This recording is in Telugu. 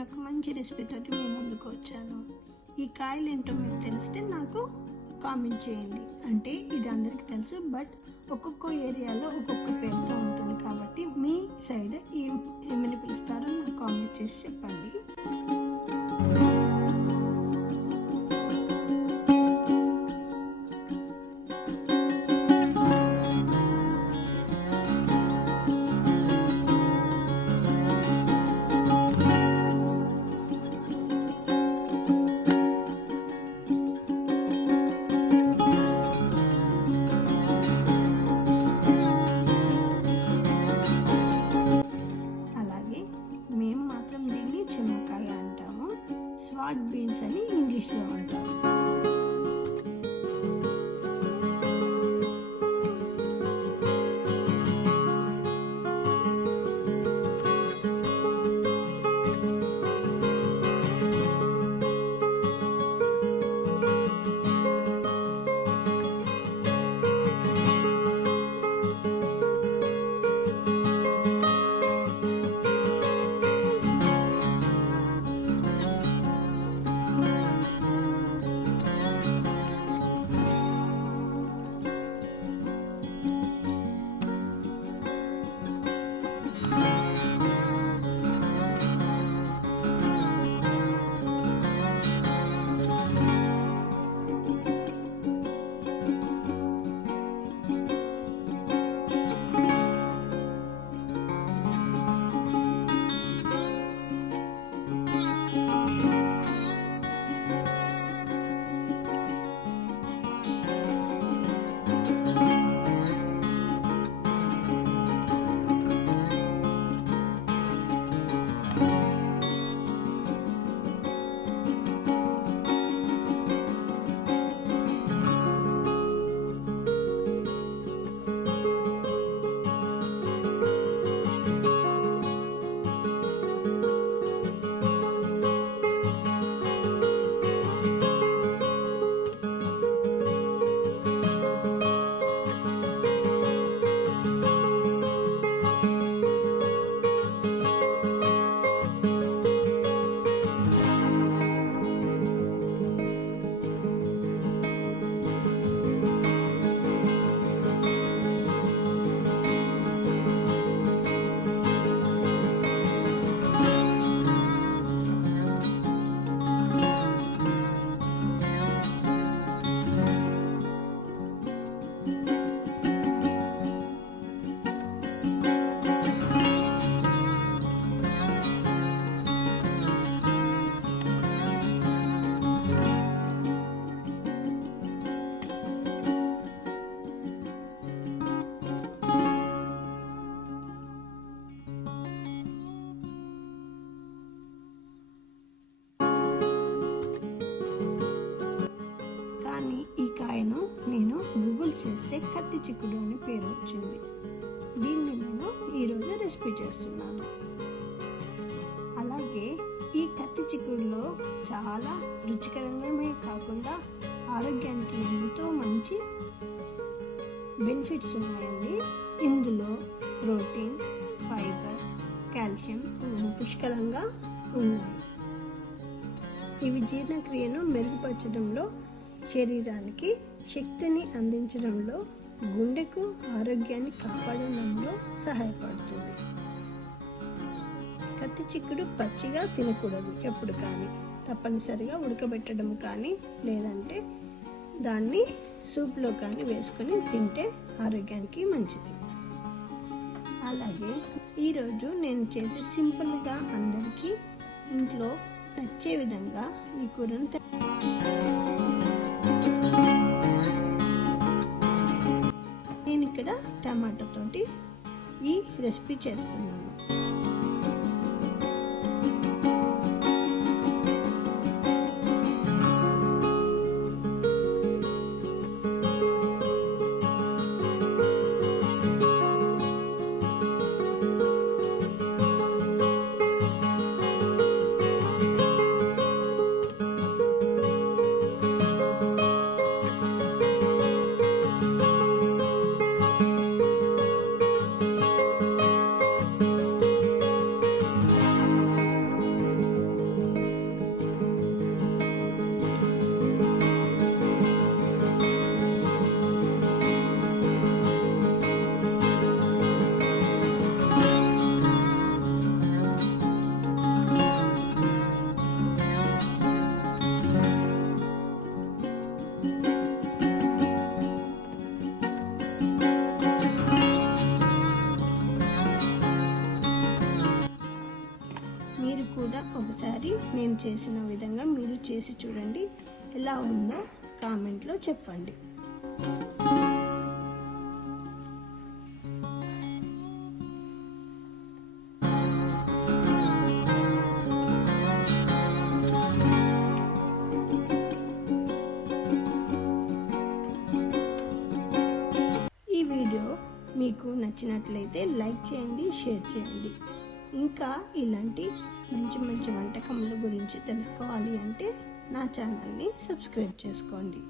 నేను ఒక మంచి రెసిపీతోటి మీ ముందుకు వచ్చాను. ఈ కాయలు ఏంటో మీకు తెలిస్తే నాకు కామెంట్ చేయండి. అంటే ఇది అందరికీ తెలుసు, బట్ ఒక్కొక్క ఏరియాలో ఒక్కొక్క పేరుతో ఉంటుంది. కాబట్టి మీ సైడ్ ఏమని పిలుస్తారో నాకు కామెంట్ చేసి చెప్పండి. మేము మాత్రం దీన్ని చిమ్మకాయ అంటాము. స్వాట్ బీన్స్ అని ఇంగ్లీష్లో అంటాము. నేను గూగుల్ చేస్తే కత్తి చిక్కుడు అని పేరు వచ్చింది. దీన్ని నేను ఈరోజు రెసిపీ చేస్తున్నాను. అలాగే ఈ కత్తి చిక్కుడులో చాలా రుచికరంగానే కాకుండా ఆరోగ్యానికి ఎంతో మంచి బెనిఫిట్స్ ఉన్నాయండి. ఇందులో ప్రోటీన్, ఫైబర్, కాల్షియం పుష్కలంగా ఉన్నాయి. ఇవి జీర్ణక్రియను మెరుగుపరచడంలో, శరీరానికి శక్తిని అందించడంలో, గుండెకు ఆరోగ్యాన్ని కాపాడడంలో సహాయపడుతుంది. కత్తి చిక్కుడు పచ్చిగా తినకూడదు ఎప్పుడు కానీ. తప్పనిసరిగా ఉడకబెట్టడం కానీ లేదంటే దాన్ని సూప్లో కానీ వేసుకొని తింటే ఆరోగ్యానికి మంచిది. అలాగే ఈరోజు నేను చేసి సింపుల్గా అందరికీ ఇంట్లో నచ్చే విధంగా ఈ కూరను నేను ఇక్కడ టమాటో తోటి ఈ రెసిపీ చేస్తున్నాను. మీరు కూడా ఒకసారి నేను చేసిన విధంగా మీరు చేసి చూడండి, ఎలా ఉందో కామెంట్లో చెప్పండి. ఈ వీడియో మీకు నచ్చినట్లయితే లైక్ చేయండి, షేర్ చేయండి. ఇంకా ఇలాంటి మంచి మంచి వంటకముల గురించి తెలుసుకోవాలి అంటే నా ఛానల్ని సబ్స్క్రైబ్ చేసుకోండి.